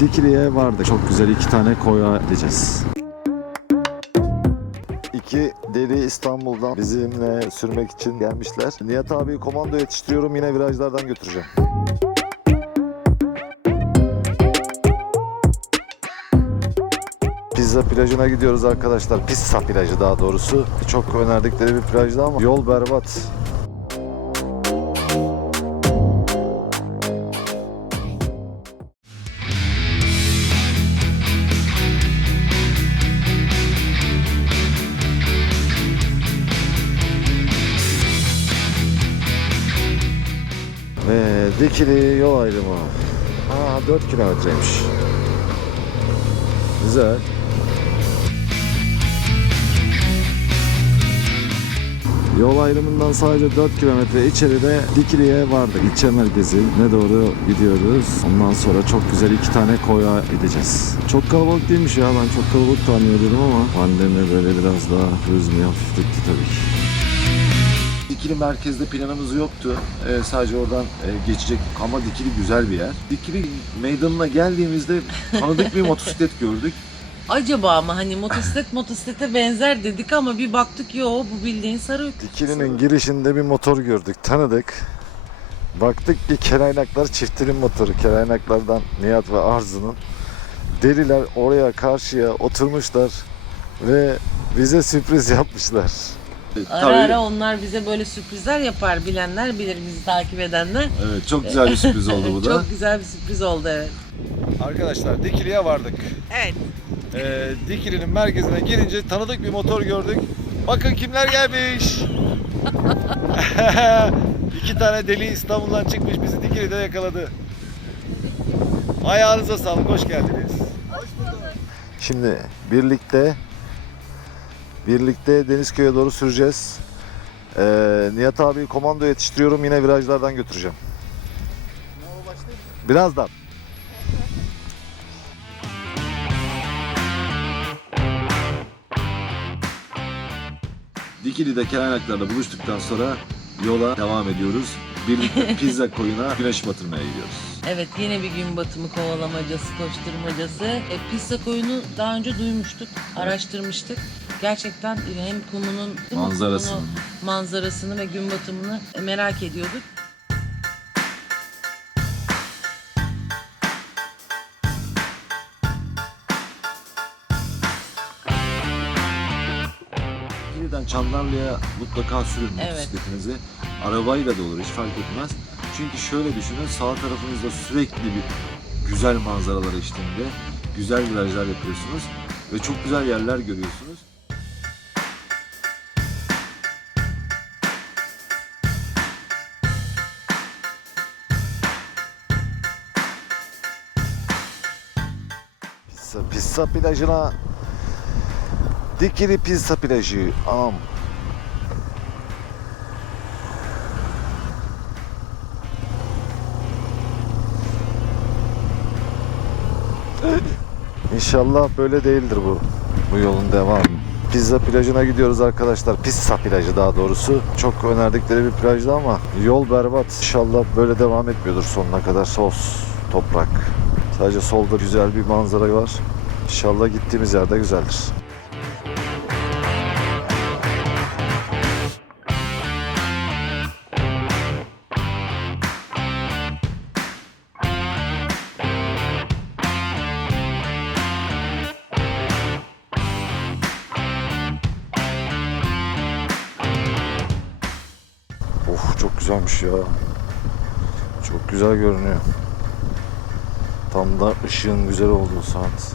Dikili'ye vardık. Çok güzel iki tane koya edeceğiz. İki deli İstanbul'dan bizimle sürmek için gelmişler. Nihat abi komando yetiştiriyorum yine virajlardan götüreceğim. Pizza plajına gidiyoruz arkadaşlar. Pizza plajı daha doğrusu. Çok önerdikleri bir plajdı ama yol berbat. Dikili yol ayrımı. Aa 4 kilometreymiş. Güzel. Yol ayrımından sadece 4 kilometre içeride Dikili'ye vardık. İlçe merkezi ne doğru gidiyoruz. Ondan sonra çok güzel iki tane koya gideceğiz. Çok kalabalık değilmiş ya ben çok kalabalık tahmin ediyordum ama pandemi böyle biraz daha turizmi hafifletti tabii ki. Dikili merkezde planımız yoktu. Ee, sadece oradan e, geçecek ama Dikili güzel bir yer. Dikili meydanına geldiğimizde tanıdık bir motosiklet gördük. Acaba mı hani motosiklet motosiklete benzer dedik ama bir baktık yo bu bildiğin sarı Dikili'nin girişinde bir motor gördük, tanıdık. Baktık ki Kelaynaklar çiftinin motoru. Kelaynaklardan Nihat ve Arzu'nun. Deliler oraya karşıya oturmuşlar ve bize sürpriz yapmışlar. Ara ara onlar bize böyle sürprizler yapar. Bilenler bilir bizi takip edenler. Evet, çok güzel bir sürpriz oldu bu da. Çok güzel bir sürpriz oldu evet. Arkadaşlar Dikili'ye vardık. Evet. Ee, Dikili'nin merkezine girince tanıdık bir motor gördük. Bakın kimler gelmiş. İki tane deli İstanbul'dan çıkmış bizi Dikili'de yakaladı. Ayağınıza sağlık, hoş geldiniz. Şimdi birlikte birlikte Denizköy'e doğru süreceğiz. Ee, Nihat abi komando yetiştiriyorum yine virajlardan götüreceğim. Birazdan. Dikili'de Kerenaklar'la buluştuktan sonra yola devam ediyoruz. Birlikte pizza koyuna güneş batırmaya gidiyoruz. Evet yine bir gün batımı kovalamacası, koşturmacası. E, pista koyunu daha önce duymuştuk, araştırmıştık. Gerçekten hem kumunun? Manzarasını. Kumunu, manzarasını ve gün batımını merak ediyorduk. Çandarlı'ya mutlaka sürün Evet. motosikletinizi. Arabayla da olur hiç fark etmez. Çünkü şöyle düşünün sağ tarafınızda sürekli bir güzel manzaralar eşliğinde güzel virajlar yapıyorsunuz ve çok güzel yerler görüyorsunuz. Pizza, pizza plajına Dikili pizza plajı. Am. İnşallah böyle değildir bu. Bu yolun devamı. Pizza plajına gidiyoruz arkadaşlar. Pizza plajı daha doğrusu. Çok önerdikleri bir plajdı ama yol berbat. İnşallah böyle devam etmiyordur sonuna kadar. Sos, toprak. Sadece solda güzel bir manzara var. İnşallah gittiğimiz yerde güzeldir. Güzelmiş ya. Çok güzel görünüyor. Tam da ışığın güzel olduğu saat.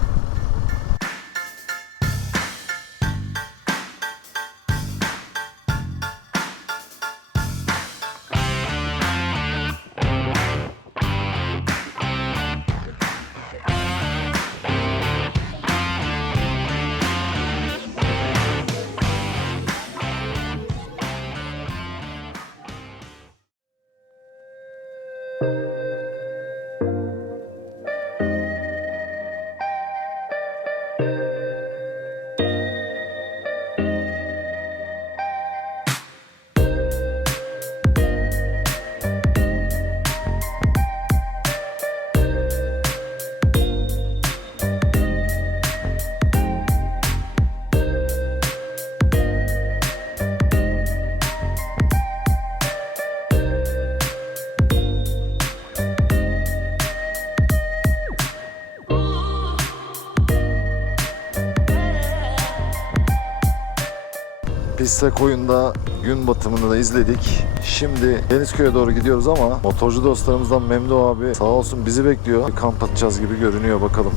Piste koyunda gün batımını da izledik. Şimdi Denizköy'e doğru gidiyoruz ama motorcu dostlarımızdan Memdu abi sağ olsun bizi bekliyor. Bir kamp atacağız gibi görünüyor bakalım.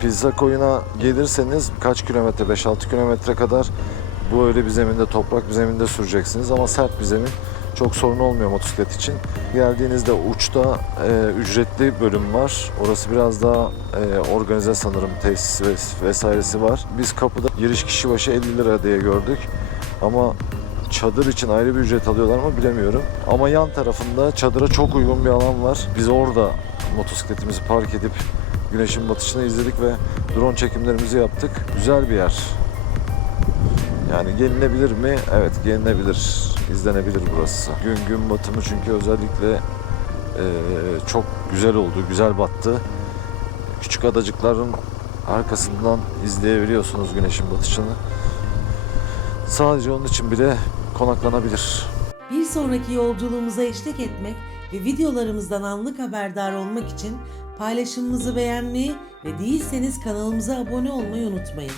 Pizza koyuna gelirseniz kaç kilometre 5-6 kilometre kadar bu öyle bir zeminde toprak bir zeminde süreceksiniz ama sert bir zemin çok sorun olmuyor motosiklet için. Geldiğinizde uçta e, ücretli bölüm var. Orası biraz daha e, organize sanırım tesis ves- vesairesi var. Biz kapıda giriş kişi başı 50 lira diye gördük. Ama çadır için ayrı bir ücret alıyorlar mı bilemiyorum. Ama yan tarafında çadıra çok uygun bir alan var. Biz orada motosikletimizi park edip güneşin batışını izledik ve drone çekimlerimizi yaptık. Güzel bir yer. Yani gelinebilir mi? Evet gelinebilir. İzlenebilir burası. Gün gün batımı çünkü özellikle eee, çok güzel oldu. Güzel battı. Küçük adacıkların arkasından izleyebiliyorsunuz güneşin batışını. Sadece onun için bile konaklanabilir. Bir sonraki yolculuğumuza eşlik etmek ve videolarımızdan anlık haberdar olmak için paylaşımımızı beğenmeyi ve değilseniz kanalımıza abone olmayı unutmayın.